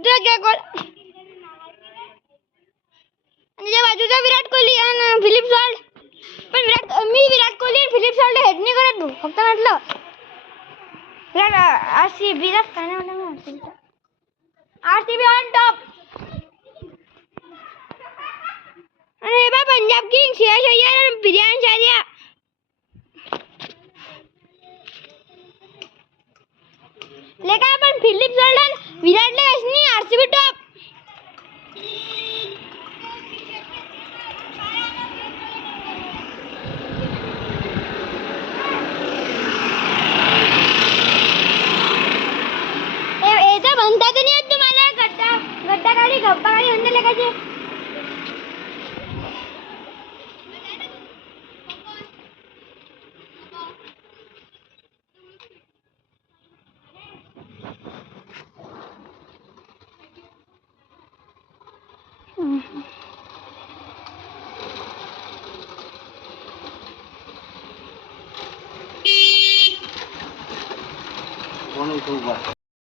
ऋतुराज गायकवाड आणि त्या बाजूचा विराट कोहली आणि फिलिप सॉल्ट. पण मी विराट कोहली आणि फिलिप सॉल्ट हेट नाही करत भाऊ. फक्त म्हटलं विराट आरसीबीला काय नाही म्हणलं आरसीबी ऑन टॉप. आणि हे बघ पंजाब किंग्स श्रेयस अय्यर आणि प्रियांश आर्या. लेका आपण फिलिप सॉल्ट आणि विराटला असनी आरसीबी टॉप. म्हणता तर नाही येत तुम्हाला गड्डा काढी गप्पा काढी म्हणते लेकाचे. कोण